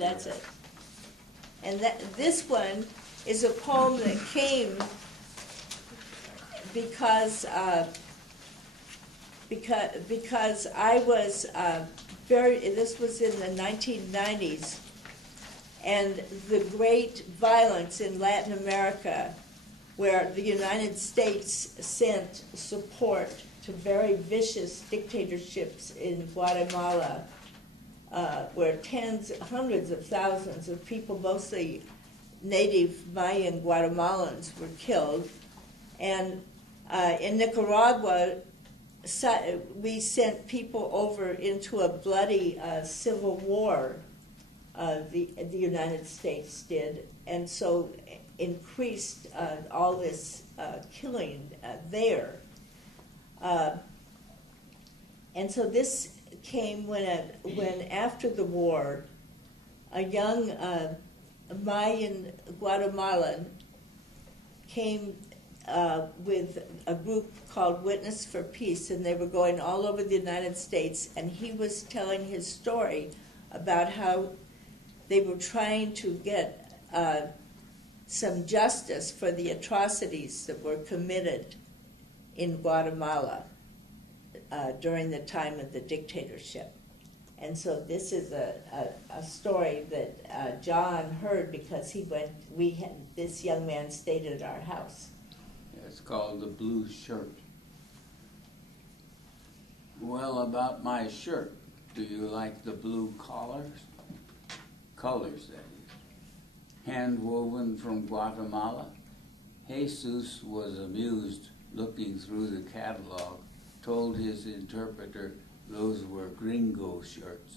That's it. And this one is a poem that came because I was this was in the 1990s, and the great violence in Latin America, where the United States sent support to very vicious dictatorships in Guatemala, where hundreds of thousands of people, mostly native Mayan Guatemalans, were killed. And in Nicaragua, we sent people over into a bloody civil war, the United States did, and so increased all this killing there. And so this came when after the war, a young Mayan Guatemalan came with a group called Witness for Peace, and they were going all over the United States, and he was telling his story about how they were trying to get some justice for the atrocities that were committed in Guatemala during the time of the dictatorship. And so this is a story that John heard because this young man stayed at our house. It's called The Blue Shirt. Well, about my shirt, do you like the blue colors? Colors, that is. Hand-woven from Guatemala. Jesus was amused looking through the catalog, told his interpreter those were gringo shirts.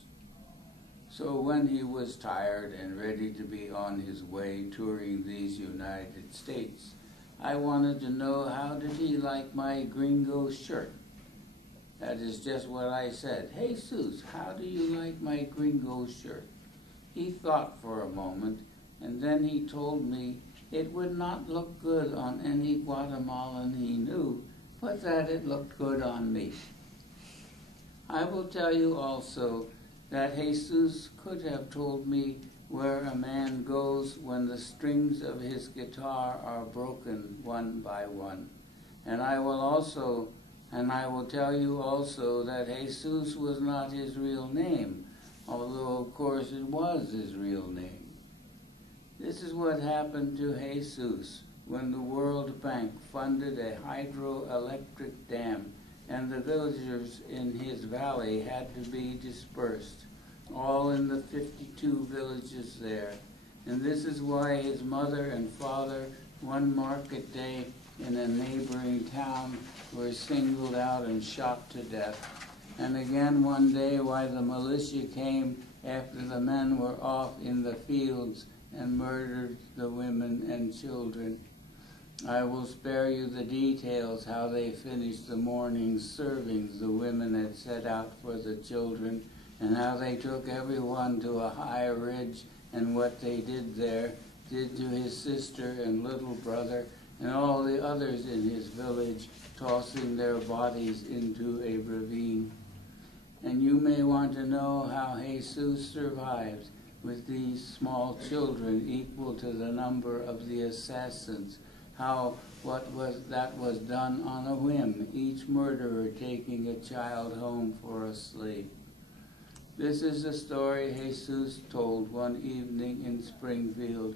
So when he was tired and ready to be on his way touring these United States, I wanted to know how did he like my gringo shirt. That is just what I said. Jesus, how do you like my gringo shirt? He thought for a moment, and then he told me it would not look good on any Guatemalan he knew, but that it looked good on me. I will tell you also that Jesus could have told me where a man goes when the strings of his guitar are broken one by one. And I will tell you also that Jesus was not his real name, although of course it was his real name. This is what happened to Jesus when the World Bank funded a hydroelectric dam and the villagers in his valley had to be dispersed, all in the 52 villages there. And this is why his mother and father, one market day in a neighboring town, were singled out and shot to death. And again one day why the militia came after the men were off in the fields and murdered the women and children. I will spare you the details how they finished the morning servings the women had set out for the children, and how they took everyone to a high ridge, and what they did there, did to his sister and little brother, and all the others in his village, tossing their bodies into a ravine. And you may want to know how Jesus survived with these small children equal to the number of the assassins, how that was done on a whim, each murderer taking a child home for a slave. This is the story Jesus told one evening in Springfield.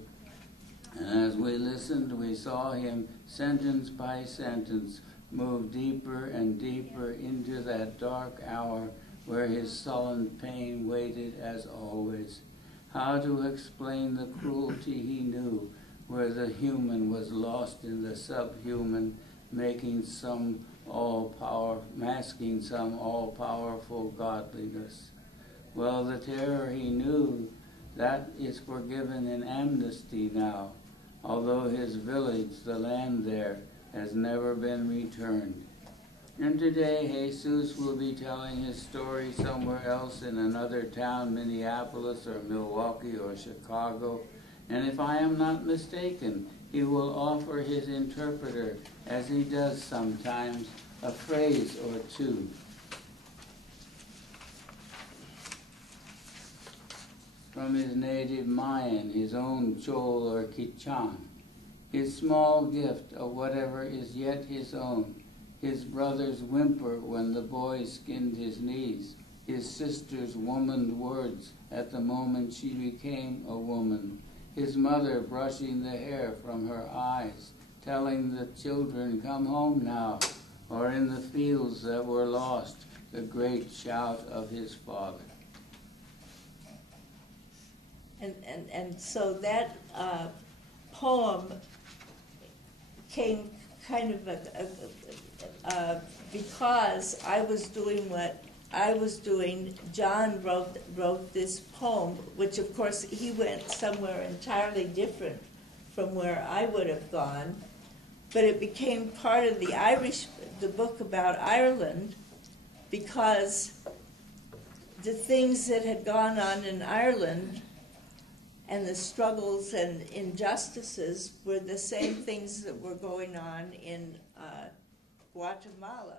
And as we listened, we saw him, sentence by sentence, move deeper and deeper into that dark hour where his sullen pain waited as always. How to explain the cruelty he knew, where the human was lost in the subhuman, masking some all-powerful godliness. Well, the terror he knew, that is forgiven in amnesty now, although his village, the land there, has never been returned. And today, Jesus will be telling his story somewhere else in another town, Minneapolis or Milwaukee or Chicago. And if I am not mistaken, he will offer his interpreter, as he does sometimes, a phrase or two. from his native Mayan, his own Chol or Kichan, his small gift of whatever is yet his own, his brother's whimper when the boy skinned his knees, his sister's womaned words at the moment she became a woman, his mother brushing the hair from her eyes, telling the children, come home now, or in the fields that were lost, the great shout of his father. And so that poem came kind of because I was doing what I was doing. John wrote this poem, which of course he went somewhere entirely different from where I would have gone, but it became part of the book about Ireland, because the things that had gone on in Ireland and the struggles and injustices were the same things that were going on in Guatemala.